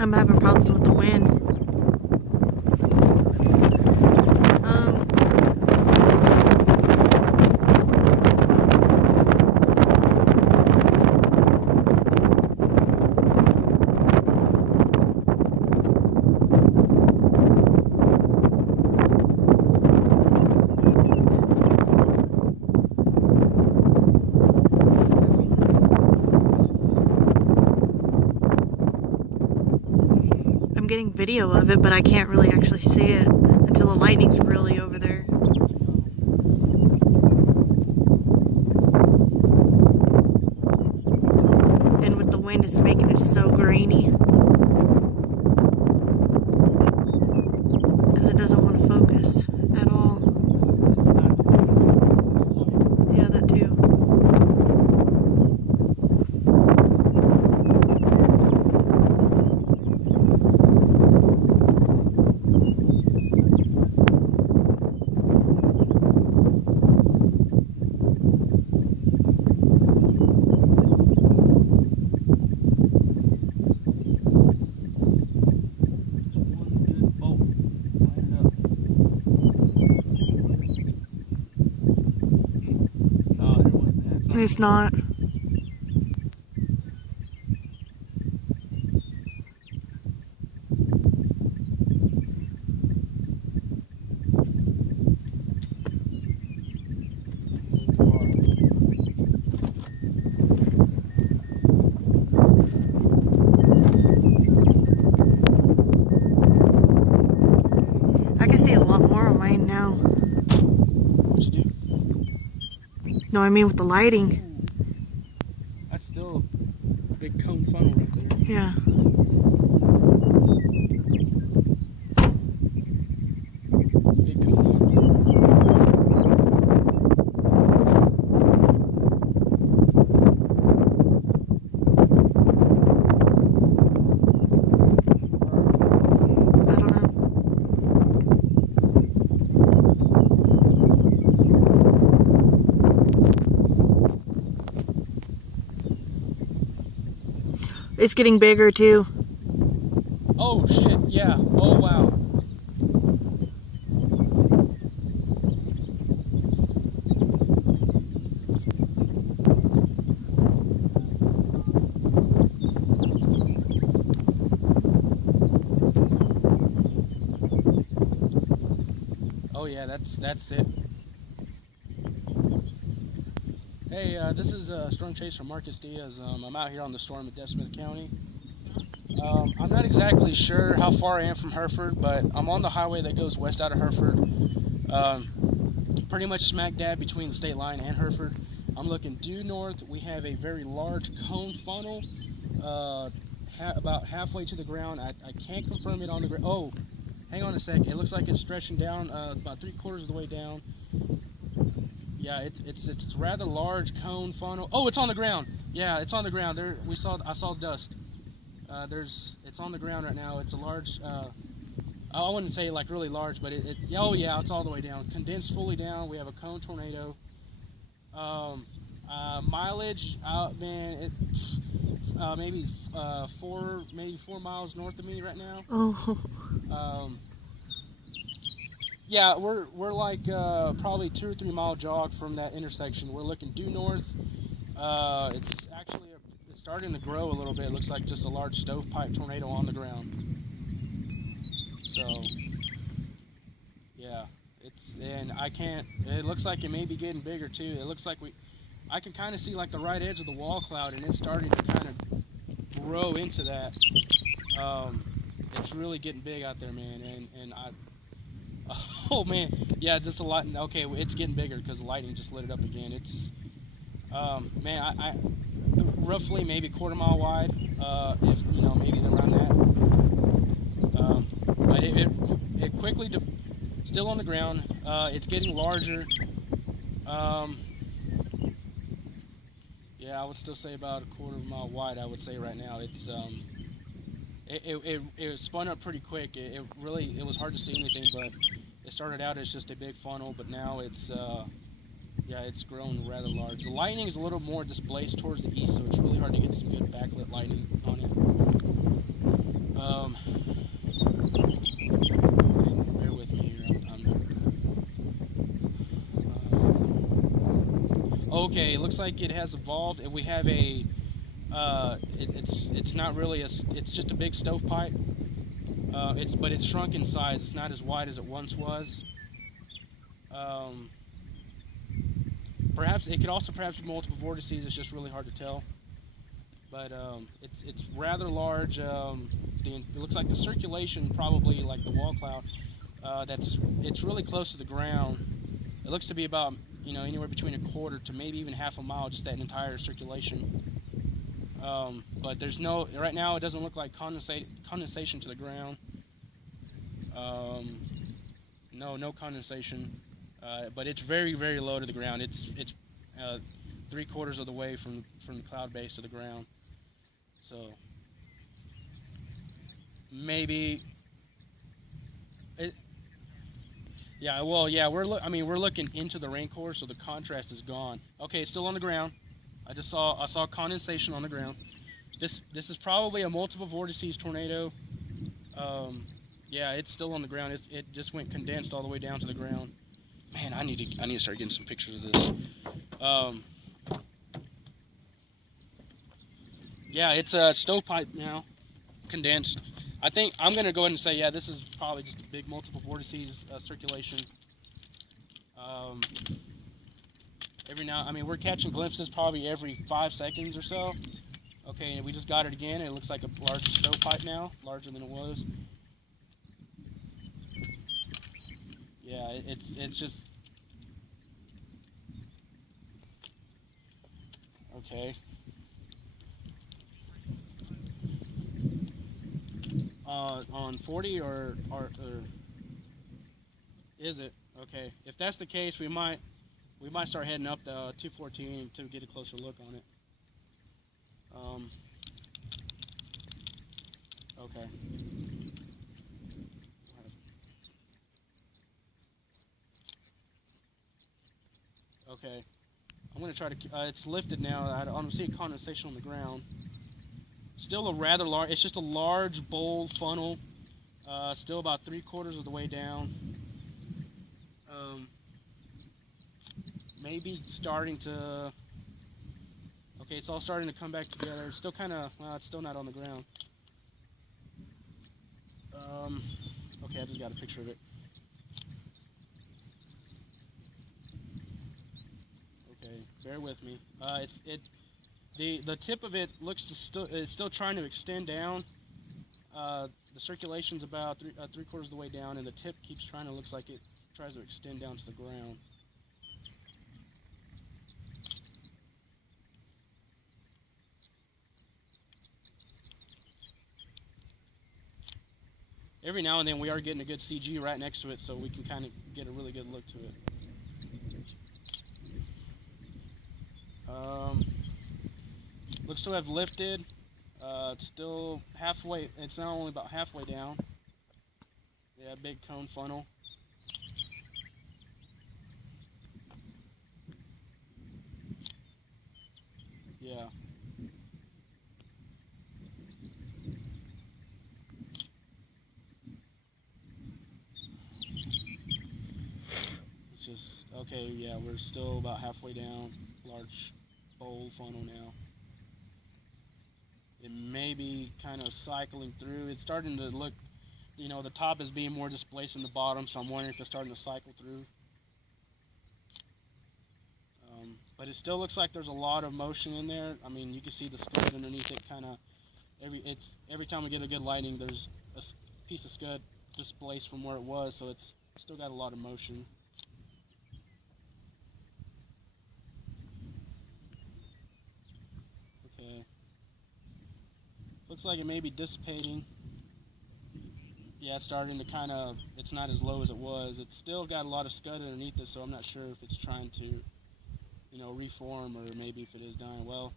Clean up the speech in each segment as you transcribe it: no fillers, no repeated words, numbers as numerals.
I'm having problems with the wind. I'm getting video of it, but I can't really actually see it until the lightning's really over there. And with the wind, it's making it so grainy. Because it doesn't want to focus at all. Yeah, that too. It's not. I can see a lot more on mine now. What'd you do? No, I mean with the lighting. That's still a big cone funnel right there. Yeah. Big cone funnel. I don't know. It's getting bigger too. Oh shit, yeah. Oh wow. Oh yeah, that's it. Hey, this is Storm Chase from Marcus Diaz. I'm out here on the storm at Deaf Smith County. I'm not exactly sure how far I am from Hereford, but I'm on the highway that goes west out of Hereford. Pretty much smack dab between the state line and Hereford. I'm looking due north. We have a very large cone funnel about halfway to the ground. I can't confirm it on the ground. Oh, hang on a sec. It looks like it's stretching down about 3/4 of the way down. Yeah, it's rather large cone funnel. Oh, it's on the ground. Yeah, it's on the ground. There, I saw dust. It's on the ground right now. It's a large. I wouldn't say like really large, but oh yeah, it's all the way down. Condensed fully down. We have a cone tornado. Mileage out, man. Maybe 4 miles north of me right now. Oh. Yeah, we're like probably 2 or 3 mile jog from that intersection. We're looking due north. It's actually it's starting to grow a little bit. It looks like just a large stovepipe tornado on the ground. So yeah, and I can't. It looks like it may be getting bigger too. It looks like I can kind of see like the right edge of the wall cloud, and it's starting to kind of grow into that. It's really getting big out there, man, and I. Oh man, yeah, just a lot. Okay, it's getting bigger because the lighting just lit it up again. It's, man, I roughly maybe 1/4 mile wide, if you know, maybe around that. But it quickly, still on the ground. It's getting larger. Yeah, I would still say about 1/4 mile wide. I would say right now it's it spun up pretty quick. It was hard to see anything, but it started out as just a big funnel, but now it's yeah, it's grown rather large. The lightning is a little more displaced towards the east, so it's really hard to get some good backlit lighting on it. Okay, it looks like it has evolved, and we have a. It's not really it's just a big stovepipe. But it's shrunk in size. It's not as wide as it once was. Um, Perhaps it could also perhaps be multiple vortices. It's just really hard to tell. But it's rather large. It looks like the circulation, probably like the wall cloud. It's really close to the ground. It looks to be about anywhere between a quarter to maybe even half a mile, just that entire circulation. But there's no right now. It doesn't look like condensation to the ground. Um, no condensation. But it's very very low to the ground. It's 3/4 of the way from the cloud base to the ground. So maybe it, yeah. Well, yeah. We're looking into the rain core, so the contrast is gone. Okay, it's still on the ground. I saw condensation on the ground. This is probably a multiple vortices tornado. Um, yeah, it's still on the ground. It just went condensed all the way down to the ground. Man, I need to start getting some pictures of this. Um, yeah, it's a stovepipe now, condensed. I think I'm gonna go ahead and say, yeah, this is probably just a big multiple vortices circulation. Um, we're catching glimpses probably every 5 seconds or so. Okay, and we just got it again. It looks like a large stovepipe now, larger than it was. Yeah, it's just okay. On 40 or is it okay? If that's the case, we might start heading up the 214 to get a closer look on it. Okay. Okay. I'm gonna try to. It's lifted now. I don't see condensation on the ground. Still a rather large. It's just a large bowl funnel. Still about 3/4 of the way down. Maybe starting to. Okay, it's all starting to come back together. It's still kind of. Well, it's still not on the ground. Okay, I just got a picture of it. Okay, bear with me. The tip of it looks to it's still trying to extend down. The circulation's about 3/4 of the way down, and the tip keeps trying to looks like it tries to extend down to the ground. Every now and then we are getting a good CG right next to it, so we can kind of get a really good look to it. Looks to have lifted. It's still halfway. It's now only about halfway down. Yeah, big cone funnel. Yeah. It's just okay. Yeah, we're still about halfway down. Large bowl funnel now. It may be kind of cycling through. It's starting to look, the top is being more displaced than the bottom, so I'm wondering if it's starting to cycle through. But it still looks like there's a lot of motion in there. I mean, you can see the scud underneath it kind of, every time we get a good lighting, there's a piece of scud displaced from where it was, so it's still got a lot of motion. Okay. Looks like it may be dissipating. Yeah, it's starting to it's not as low as it was. It's still got a lot of scud underneath it, so I'm not sure if it's trying to, reform, or maybe if it is dying. Well,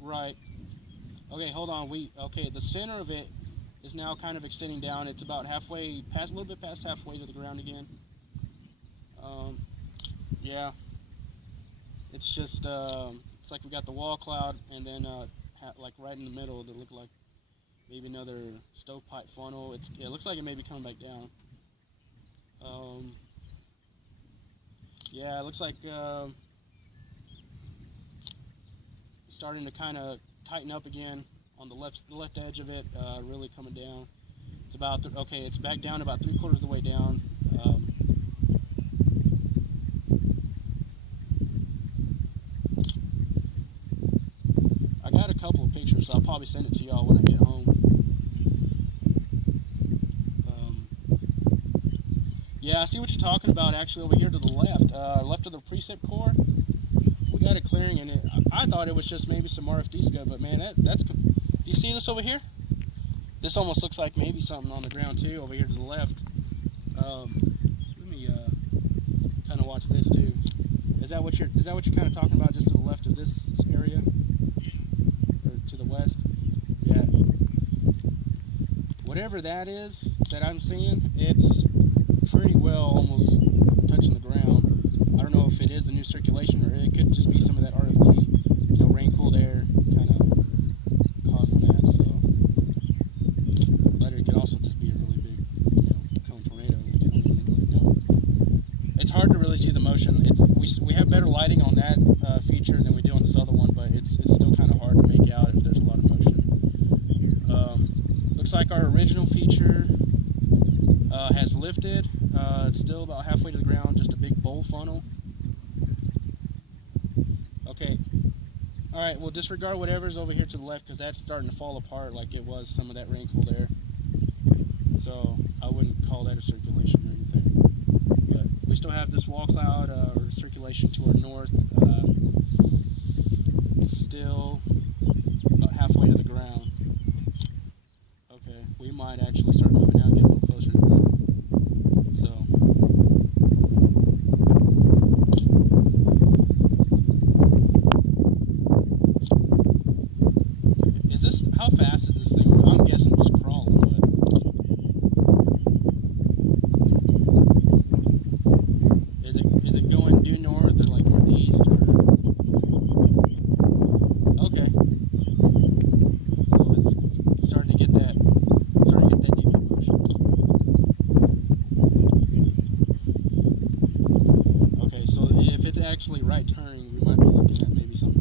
right. Okay, hold on. Okay, the center of it is now kind of extending down. It's about halfway, a little bit past halfway to the ground again. Yeah, it's just it's like we got the wall cloud and then like right in the middle that look like maybe another stovepipe funnel. It looks like it may be coming back down. Yeah, it looks like starting to kind of tighten up again on the left edge of it, really coming down. It's about okay. It's back down about 3/4 of the way down. I got a couple of pictures, so I'll probably send it to y'all when I get home. Yeah, I see what you're talking about. Actually, over here to the left, left of the precip core, we got a clearing in it. I thought it was just maybe some RFD scud, but man, that's. Do you see this over here? This almost looks like maybe something on the ground too over here to the left. Let me kind of watch this too. Is that what you're kind of talking about, just to the left of this area, or to the west? Yeah. Whatever that is that I'm seeing, it's pretty well almost touching the ground. I don't know if it is the new circulation, or it could just be some of that RFD, rain cooled air kind of causing that. So, but it could also just be a really big, cone tornado. We don't even really know. It's hard to really see the motion. We have better lighting on that feature than we do on this other one, but it's still kind of hard to make out if there's a lot of motion. Looks like our original feature has lifted. It's still about halfway to the ground, just a big bowl funnel. Okay. All right, we'll disregard whatever's over here to the left, because that's starting to fall apart like it was some of that rain cooled air. So I wouldn't call that a circulation or anything. But we still have this wall cloud or circulation to our north, still about halfway to the ground. Okay, we might actually start moving now and get a little closer to this. So, how fast is this thing? I'm guessing just crawling, but is it going due north or like northeast? Or? Okay. So it's starting to get that deviant motion. Okay, so if it's actually right turning, we might be looking at maybe some